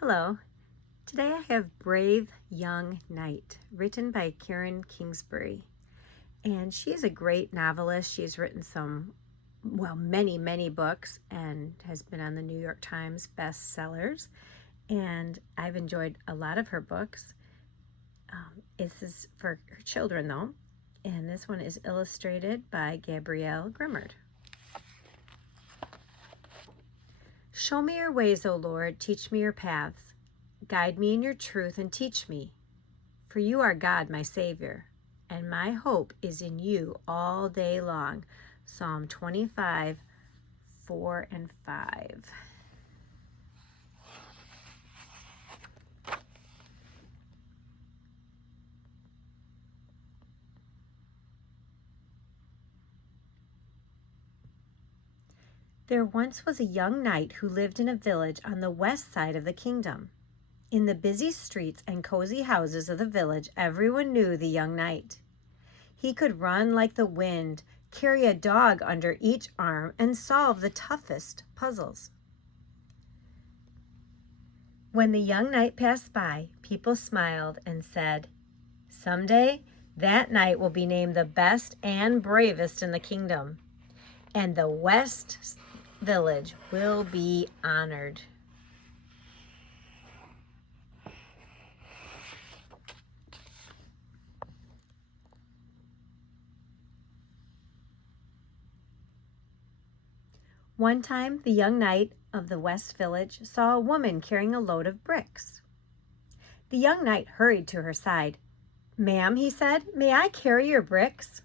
Hello. Today I have Brave Young Knight, written by Karen Kingsbury. And she is a great novelist. She's written many books and has been on the New York Times bestsellers. And I've enjoyed a lot of her books. This is for her children, though. And this one is illustrated by Gabrielle Grimmard. Show me your ways, O Lord. Teach me your paths. Guide me in your truth and teach me. For you are God, my Savior, and my hope is in you all day long. Psalm 25, 4 and 5. There once was a young knight who lived in a village on the west side of the kingdom. In the busy streets and cozy houses of the village, everyone knew the young knight. He could run like the wind, carry a dog under each arm, and solve the toughest puzzles. When the young knight passed by, people smiled and said, "Someday, that knight will be named the best and bravest in the kingdom, and the West Village will be honored." One time, the young knight of the West Village saw a woman carrying a load of bricks. The young knight hurried to her side. "Ma'am," he said, "may I carry your bricks?"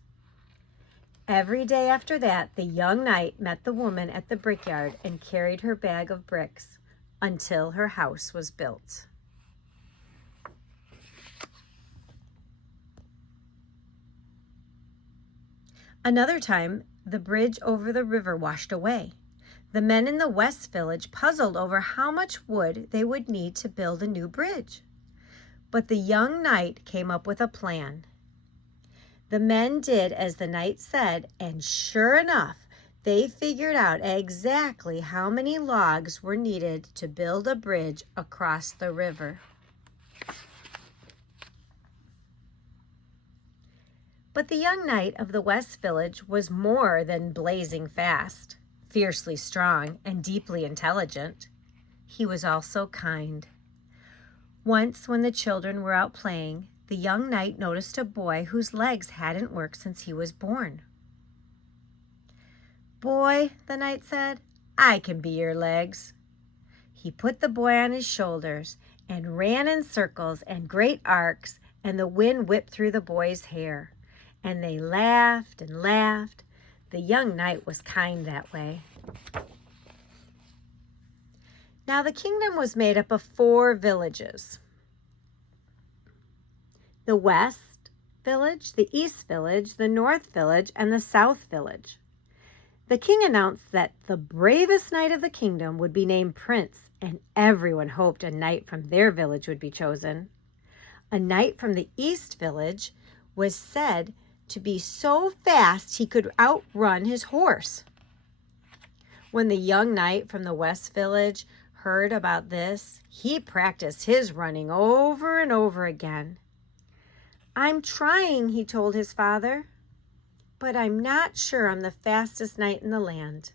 Every day after that, the young knight met the woman at the brickyard and carried her bag of bricks until her house was built. Another time, the bridge over the river washed away. The men in the West Village puzzled over how much wood they would need to build a new bridge. But the young knight came up with a plan. The men did as the knight said, and sure enough, they figured out exactly how many logs were needed to build a bridge across the river. But the young knight of the West Village was more than blazing fast, fiercely strong, and deeply intelligent. He was also kind. Once, when the children were out playing, the young knight noticed a boy whose legs hadn't worked since he was born. "Boy," the knight said, "I can be your legs." He put the boy on his shoulders and ran in circles and great arcs, and the wind whipped through the boy's hair. And they laughed and laughed. The young knight was kind that way. Now the kingdom was made up of 4 villages: the West Village, the East Village, the North Village, and the South Village. The king announced that the bravest knight of the kingdom would be named Prince, and everyone hoped a knight from their village would be chosen. A knight from the East Village was said to be so fast he could outrun his horse. When the young knight from the West Village heard about this, he practiced his running over and over again. "I'm trying," he told his father, "but I'm not sure I'm the fastest knight in the land."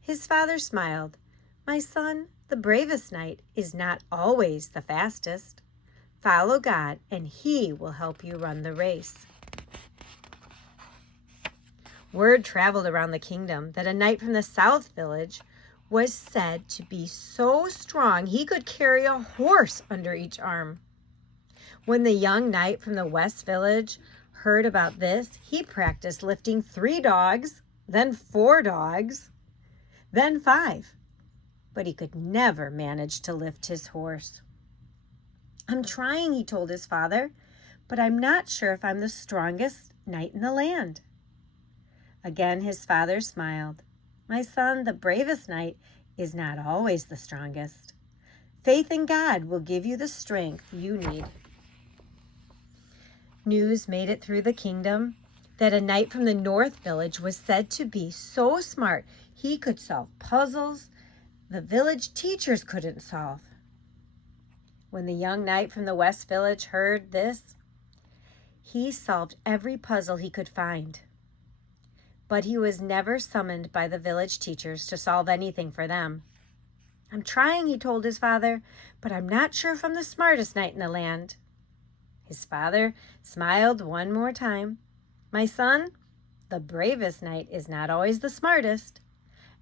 His father smiled. "My son, the bravest knight is not always the fastest. Follow God, and He will help you run the race." Word traveled around the kingdom that a knight from the South Village was said to be so strong he could carry a horse under each arm. When the young knight from the West Village heard about this, he practiced lifting 3 dogs, then 4 dogs, then 5. But he could never manage to lift his horse. "I'm trying," he told his father, "but I'm not sure if I'm the strongest knight in the land." Again his father smiled. "My son, the bravest knight is not always the strongest. Faith in God will give you the strength you need." News made it through the kingdom that a knight from the North Village was said to be so smart he could solve puzzles the village teachers couldn't solve. When the young knight from the West Village heard this, he solved every puzzle he could find. But he was never summoned by the village teachers to solve anything for them. "I'm trying," he told his father, "but I'm not sure if I'm the smartest knight in the land." His father smiled one more time. "My son, the bravest knight is not always the smartest.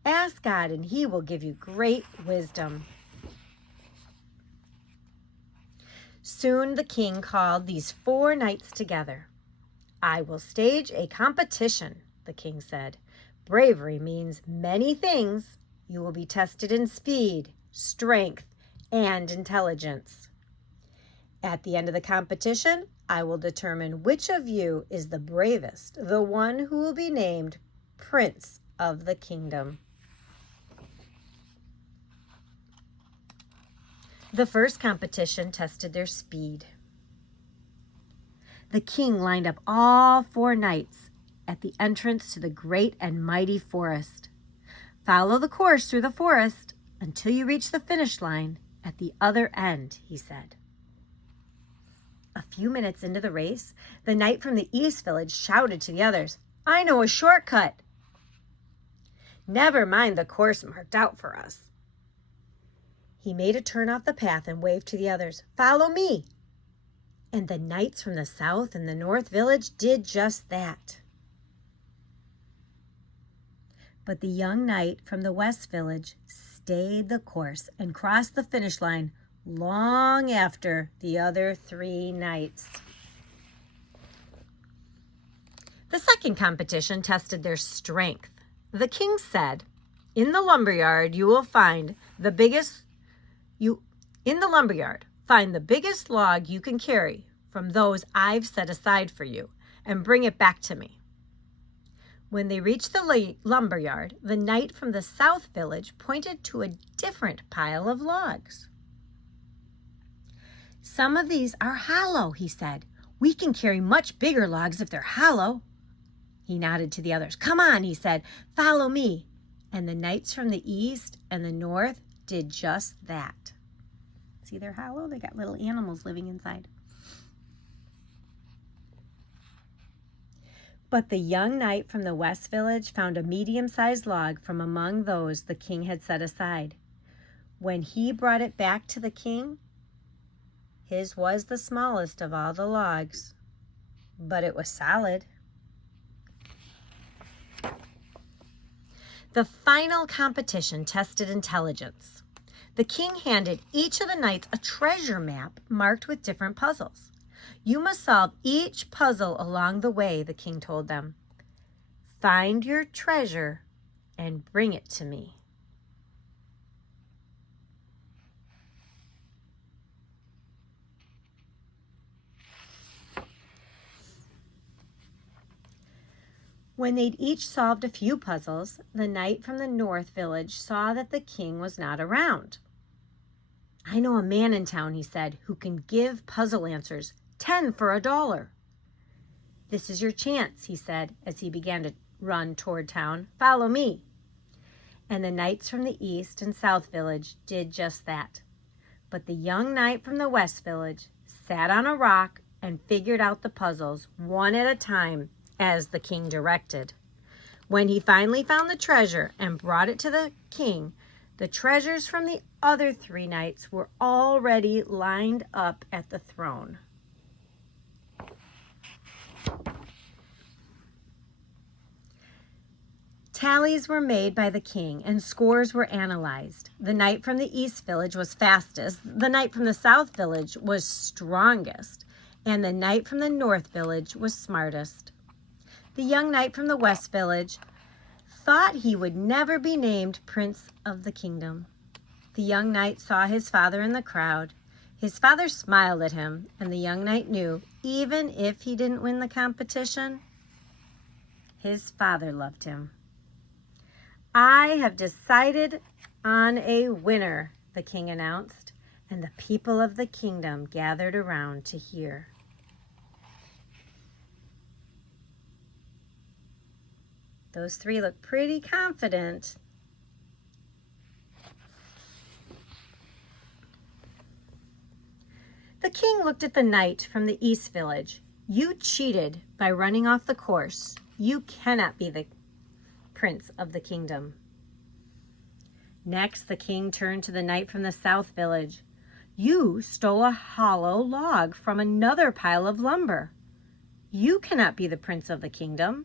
Ask God and he will give you great wisdom." Soon the king called these 4 knights together. "I will stage a competition," the king said. "Bravery means many things. You will be tested in speed, strength, and intelligence. At the end of the competition, I will determine which of you is the bravest, the one who will be named Prince of the Kingdom." The first competition tested their speed. The king lined up all 4 knights at the entrance to the great and mighty forest. "Follow the course through the forest until you reach the finish line at the other end," he said. A few minutes into the race, the knight from the East Village shouted to the others, "I know a shortcut." "Never mind the course marked out for us." He made a turn off the path and waved to the others, "Follow me." And the knights from the South and the North Village did just that. But the young knight from the West Village stayed the course and crossed the finish line long after the other 3 knights. The second competition tested their strength. The king said, "In the lumberyard find the biggest log you can carry from those I've set aside for you, and bring it back to me." When they reached the lumberyard, the knight from the South Village pointed to a different pile of logs. "Some of these are hollow," he said. "We can carry much bigger logs if they're hollow." He nodded to the others. "Come on," he said. "Follow me." And the knights from the East and the North did just that. See, they're hollow. They got little animals living inside. But the young knight from the West Village found a medium-sized log from among those the king had set aside. When he brought it back to the king, his was the smallest of all the logs, but it was solid. The final competition tested intelligence. The king handed each of the knights a treasure map marked with different puzzles. "You must solve each puzzle along the way," the king told them. "Find your treasure and bring it to me." When they'd each solved a few puzzles, the knight from the North Village saw that the king was not around. "I know a man in town," he said, "who can give puzzle answers, 10 for $1. "This is your chance," he said as he began to run toward town. "Follow me." And the knights from the East and South Village did just that. But the young knight from the West Village sat on a rock and figured out the puzzles one at a time as the king directed. When he finally found the treasure and brought it to the king, the treasures from the other 3 knights were already lined up at the throne. Tallies were made by the king and scores were analyzed. The knight from the East Village was fastest, the knight from the South Village was strongest, and the knight from the North Village was smartest. The young knight from the West Village thought he would never be named Prince of the Kingdom. The young knight saw his father in the crowd. His father smiled at him, and the young knight knew, even if he didn't win the competition, his father loved him. "I have decided on a winner," the king announced, and the people of the kingdom gathered around to hear. Those 3 look pretty confident. The king looked at the knight from the East Village. You cheated by running off the course. You cannot be the prince of the kingdom. Next, the king turned to the knight from the South Village. You stole a hollow log from another pile of lumber. You cannot be the prince of the kingdom.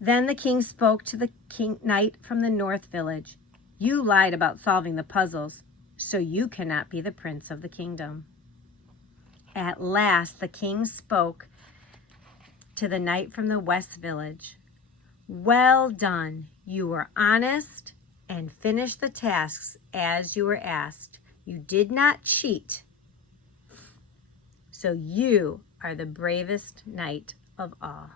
Then the king spoke to the knight from the North Village. You lied about solving the puzzles, so you cannot be the prince of the kingdom. At last, the king spoke to the knight from the West Village. Well done. You were honest and finished the tasks as you were asked. You did not cheat. So you are the bravest knight of all.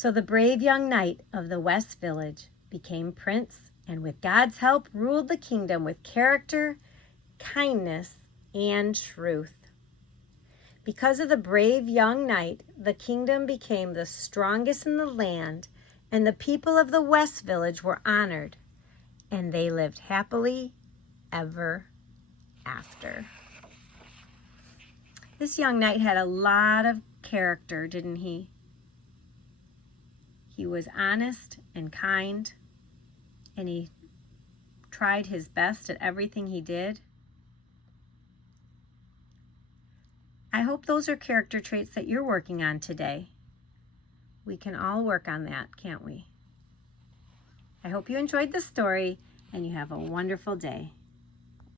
So the brave young knight of the West Village became prince, and with God's help ruled the kingdom with character, kindness, and truth. Because of the brave young knight, the kingdom became the strongest in the land, and the people of the West Village were honored, and they lived happily ever after. This young knight had a lot of character, didn't he? He was honest and kind, and he tried his best at everything he did. I hope those are character traits that you're working on today. We can all work on that, can't we? I hope you enjoyed the story and you have a wonderful day.